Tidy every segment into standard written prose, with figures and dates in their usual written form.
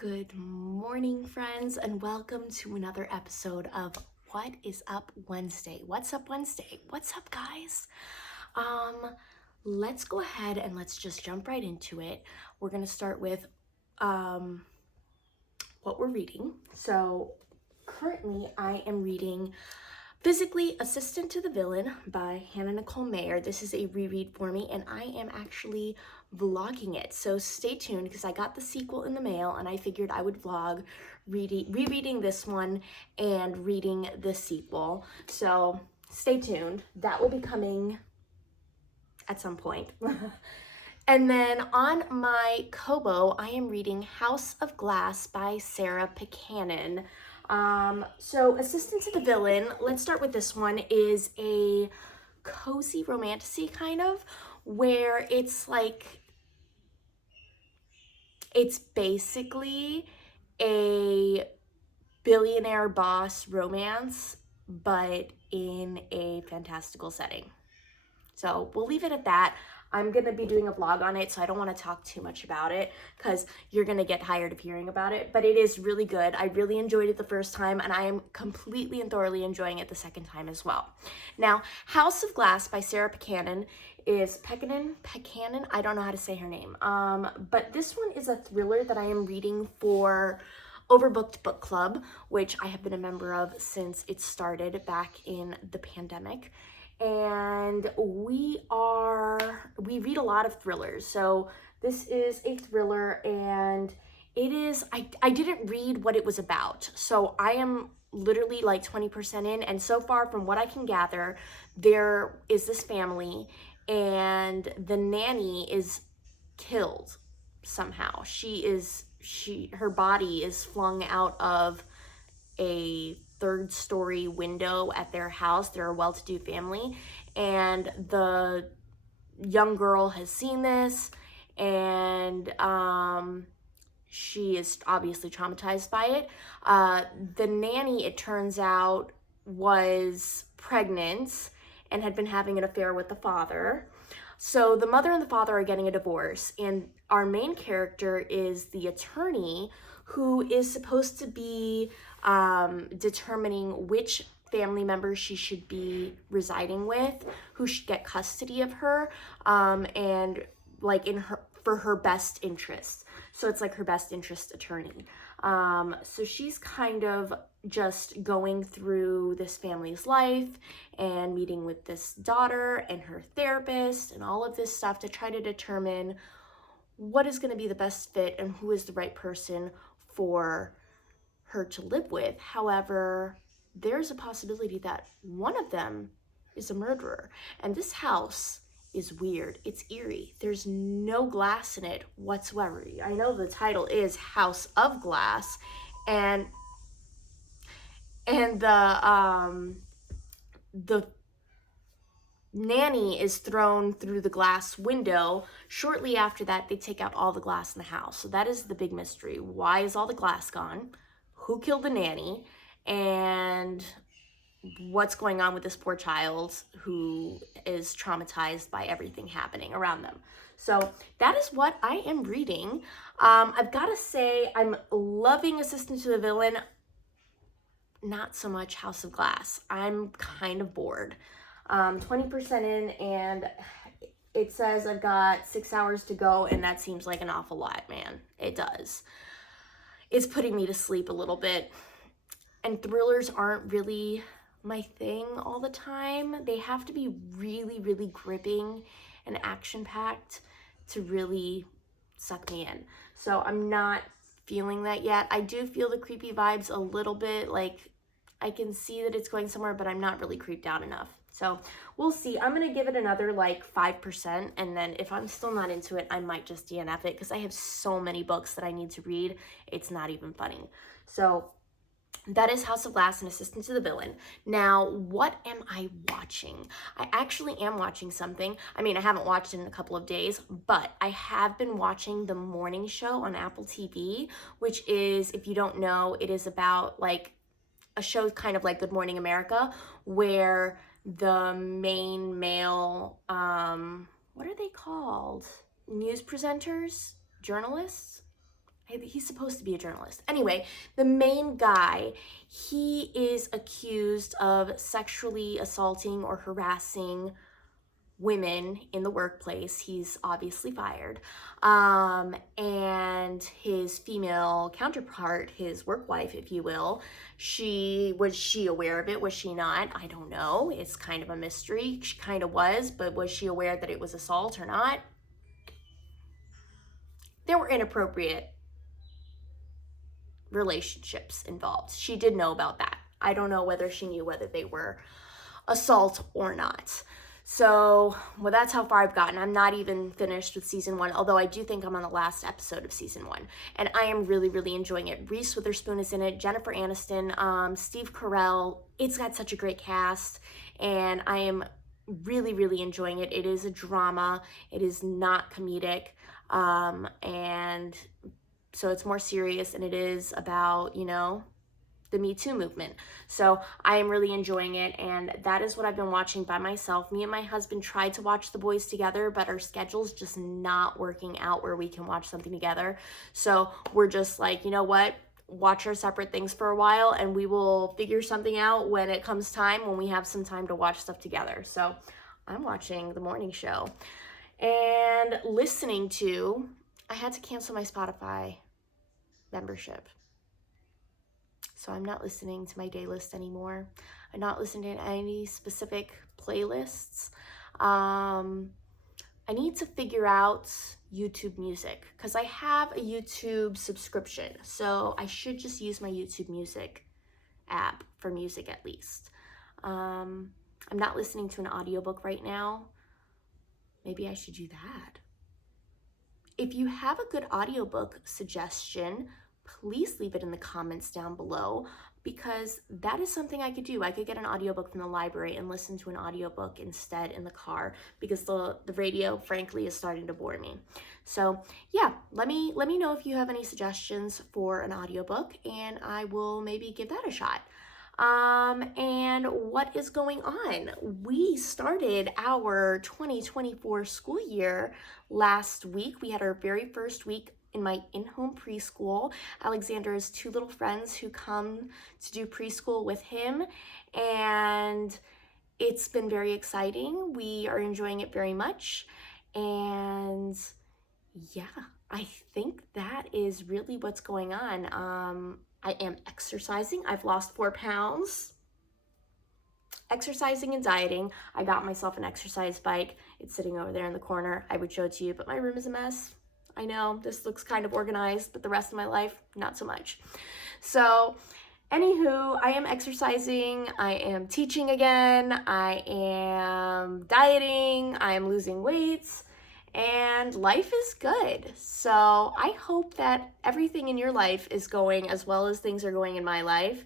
Good morning, friends, and welcome to another episode of What is Up Wednesday. What's up Wednesday? What's up, guys? Let's go ahead and let's just jump right into it. We're gonna start with what we're reading. So currently I am reading Physically Assistant to the Villain by Hannah Nicole Mayer. This is a reread for me, and I am actually vlogging it. So stay tuned because I got the sequel in the mail and I figured I would vlog rereading this one and reading the sequel. So stay tuned. That will be coming at some point. And then on my Kobo, I am reading House of Glass by Sarah Buchanan. So Assistant to the Villain, let's start with this one, is a cozy romantasy kind of, where it's basically a billionaire boss romance, but in a fantastical setting. So we'll leave it at that. I'm going to be doing a vlog on it, so I don't want to talk too much about it because you're going to get tired of hearing about it. But it is really good. I really enjoyed it the first time, and I am completely and thoroughly enjoying it the second time as well. Now, House of Glass by Sarah Buchanan is Buchanan? I don't know how to say her name. But this one is a thriller that I am reading for Overbooked Book Club, which I have been a member of since it started back in the pandemic. And we read a lot of thrillers. So this is a thriller, and it is, I didn't read what it was about. So I am literally like 20% in, and so far from what I can gather, there is this family and the nanny is killed somehow. Her body is flung out of a third-story window at their house. They're a well-to-do family, and the young girl has seen this, and she is obviously traumatized by it. The nanny, it turns out, was pregnant and had been having an affair with the father. So the mother and the father are getting a divorce, and our main character is the attorney who is supposed to be determining which family members she should be residing with, who should get custody of her, and like for her best interest. So it's like her best interest attorney. So she's kind of just going through this family's life and meeting with this daughter and her therapist and all of this stuff to try to determine what is going to be the best fit and who is the right person for her to live with. However, there's a possibility that one of them is a murderer. And this house is weird. It's eerie. There's no glass in it whatsoever. I know the title is House of Glass, and the nanny is thrown through the glass window. Shortly after that, they take out all the glass in the house. So that is the big mystery. Why is all the glass gone? Who killed the nanny? And what's going on with this poor child who is traumatized by everything happening around them? So that is what I am reading. I've got to say, I'm loving Assistant to the Villain. Not so much House of Glass. I'm kind of bored. 20% in, and it says I've got 6 hours to go, and that seems like an awful lot, man. It does. It's putting me to sleep a little bit. And thrillers aren't really my thing all the time. They have to be really, really gripping and action-packed to really suck me in. So I'm not feeling that yet. I do feel the creepy vibes a little bit. Like, I can see that it's going somewhere, but I'm not really creeped out enough. So we'll see. I'm going to give it another like 5, and then if I'm still not into it, I might just DNF it because I have so many books that I need to read. It's not even funny. So that is House of Glass and Assistant to the Villain. Now, what am I watching? I actually am watching something. I mean, I haven't watched it in a couple of days, but I have been watching The Morning Show on Apple TV, which is, if you don't know, it is about like a show kind of like Good Morning America, where the main male, what are they called? News presenters? Journalists? He's supposed to be a journalist. Anyway, the main guy, he is accused of sexually assaulting or harassing women in the workplace. He's obviously fired. And his female counterpart, his work wife, if you will, was she aware of it? Was she not? I don't know. It's kind of a mystery. She kind of was, but was she aware that it was assault or not? There were inappropriate relationships involved. She did know about that. I don't know whether she knew whether they were assault or not. So, well, that's how far I've gotten. I'm not even finished with season 1, although I do think I'm on the last episode of season 1. And I am really, really enjoying it. Reese Witherspoon is in it, Jennifer Aniston, Steve Carell. It's got such a great cast, and I am really, really enjoying it. It is a drama. It is not comedic. And so it's more serious, and it is about, you know, the Me Too movement. So I am really enjoying it, and that is what I've been watching by myself. Me and my husband tried to watch The Boys together, but our schedule's just not working out where we can watch something together. So we're just like, you know what? Watch our separate things for a while, and we will figure something out when it comes time, when we have some time to watch stuff together. So I'm watching The Morning Show and listening to, I had to cancel my Spotify membership. So I'm not listening to my day list anymore. I'm not listening to any specific playlists. I need to figure out YouTube Music because I have a YouTube subscription. So I should just use my YouTube Music app for music at least. I'm not listening to an audiobook right now. Maybe I should do that. If you have a good audiobook suggestion, please leave it in the comments down below, because that is something I could do. I could get an audiobook from the library and listen to an audiobook instead in the car, because the radio, frankly, is starting to bore me. So yeah, let me know if you have any suggestions for an audiobook, and I will maybe give that a shot. And what is going on? We started our 2024 school year last week. We had our very first week in my in-home preschool. Alexander has 2 little friends who come to do preschool with him, and it's been very exciting. We are enjoying it very much, and yeah, I think that is really what's going on. I am exercising. I've lost 4 pounds. Exercising and dieting. I got myself an exercise bike. It's sitting over there in the corner. I would show it to you, but my room is a mess. I know this looks kind of organized, but the rest of my life, not so much. So anywho, I am exercising, I am teaching again, I am dieting, I am losing weight, and life is good. So I hope that everything in your life is going as well as things are going in my life.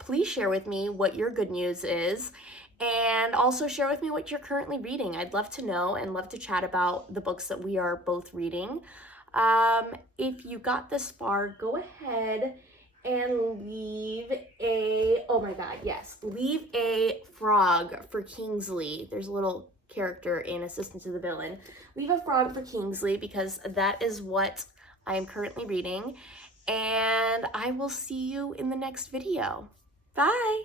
Please share with me what your good news is. And also share with me what you're currently reading. I'd love to know and love to chat about the books that we are both reading. If you got this far, go ahead and leave a, oh my God, yes, leave a frog for Kingsley. There's a little character in Assistant to the Villain. Leave a frog for Kingsley, because that is what I am currently reading. And I will see you in the next video. Bye.